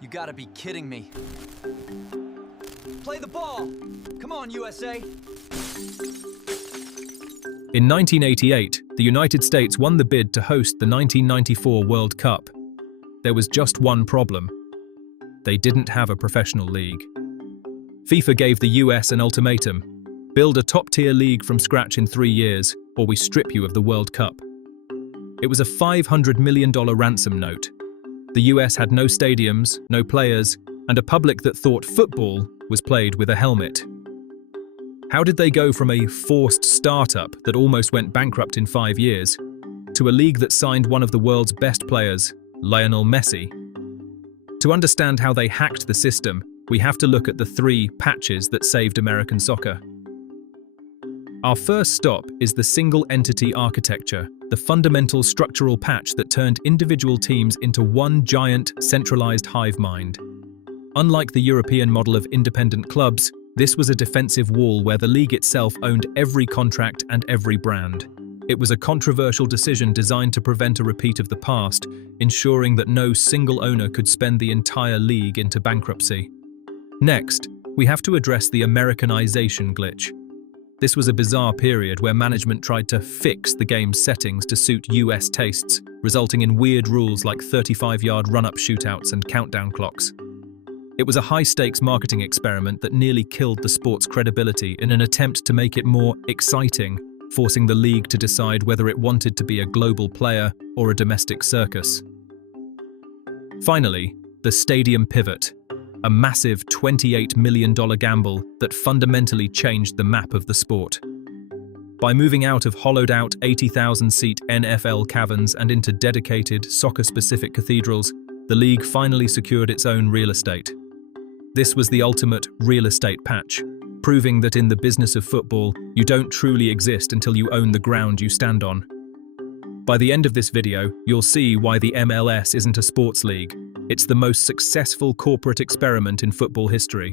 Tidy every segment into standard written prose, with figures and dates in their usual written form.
You gotta be kidding me. Play the ball! Come on, USA! In 1988, the United States won the bid to host the 1994 World Cup. There was just one problem. They didn't have a professional league. FIFA gave the US an ultimatum: build a top-tier league from scratch in 3 years, or we strip you of the World Cup. It was a $500 million ransom note. The US had no stadiums, no players, and a public that thought football was played with a helmet. How did they go from a forced startup that almost went bankrupt in 5 years to a league that signed one of the world's best players, Lionel Messi? To understand how they hacked the system, we have to look at the 3 patches that saved American soccer. Our first stop is the single-entity architecture, the fundamental structural patch that turned individual teams into one giant, centralized hive mind. Unlike the European model of independent clubs, this was a defensive wall where the league itself owned every contract and every brand. It was a controversial decision designed to prevent a repeat of the past, ensuring that no single owner could spend the entire league into bankruptcy. Next, we have to address the Americanization glitch. This was a bizarre period where management tried to fix the game's settings to suit US tastes, resulting in weird rules like 35-yard run-up shootouts and countdown clocks. It was a high-stakes marketing experiment that nearly killed the sport's credibility in an attempt to make it more exciting, forcing the league to decide whether it wanted to be a global player or a domestic circus. Finally, the stadium pivot, a massive $28 million gamble that fundamentally changed the map of the sport. By moving out of hollowed-out 80,000-seat NFL caverns and into dedicated, soccer-specific cathedrals, the league finally secured its own real estate. This was the ultimate real estate patch, proving that in the business of football, you don't truly exist until you own the ground you stand on. By the end of this video, you'll see why the MLS isn't a sports league. It's the most successful corporate experiment in football history.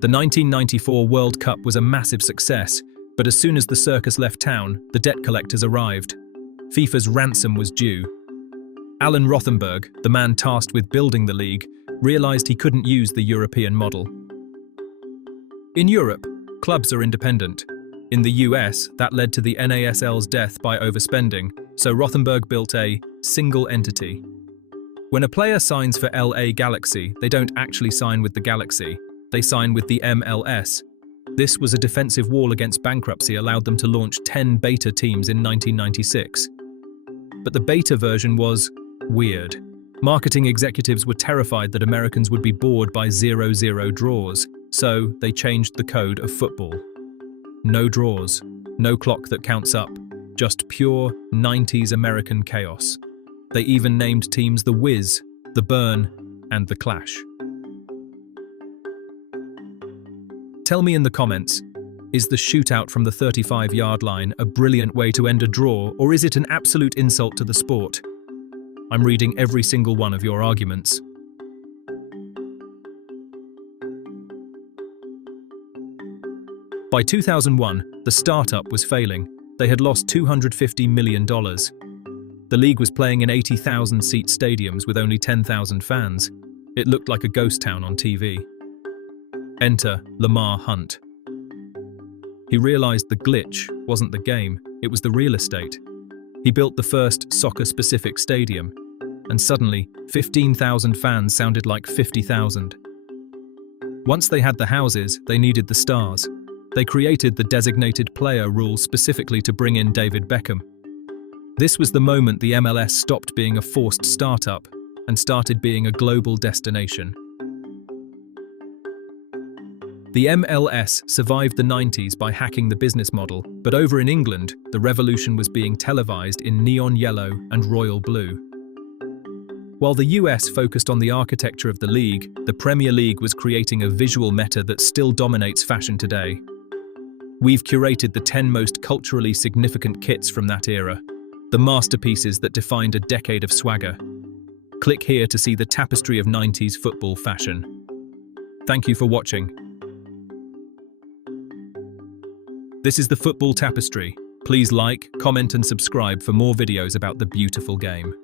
The 1994 World Cup was a massive success, but as soon as the circus left town, the debt collectors arrived. FIFA's ransom was due. Alan Rothenberg, the man tasked with building the league, realized he couldn't use the European model. In Europe, clubs are independent. In the US, that led to the NASL's death by overspending, so Rothenberg built a single entity. When a player signs for LA Galaxy, they don't actually sign with the Galaxy, they sign with the MLS. This was a defensive wall against bankruptcy, allowed them to launch 10 beta teams in 1996. But the beta version was weird. Marketing executives were terrified that Americans would be bored by 0-0 draws, so they changed the code of football. No draws, no clock that counts up, just pure 90s American chaos. They even named teams the Wiz, the Burn, and the Clash. Tell me in the comments, is the shootout from the 35-yard line a brilliant way to end a draw, or is it an absolute insult to the sport? I'm reading every single one of your arguments. By 2001, the startup was failing. They had lost $250 million. The league was playing in 80,000-seat stadiums with only 10,000 fans. It looked like a ghost town on TV. Enter Lamar Hunt. He realized the glitch wasn't the game, it was the real estate. He built the first soccer-specific stadium, and suddenly, 15,000 fans sounded like 50,000. Once they had the houses, they needed the stars. They created the designated player rule specifically to bring in David Beckham. This was the moment the MLS stopped being a forced startup and started being a global destination. The MLS survived the 90s by hacking the business model, but over in England, the revolution was being televised in neon yellow and royal blue. While the US focused on the architecture of the league, the Premier League was creating a visual meta that still dominates fashion today. We've curated the 10 most culturally significant kits from that era, the masterpieces that defined a decade of swagger. Click here to see the tapestry of 90s football fashion. Thank you for watching. This is the Football Tapestry. Please like, comment and subscribe for more videos about the beautiful game.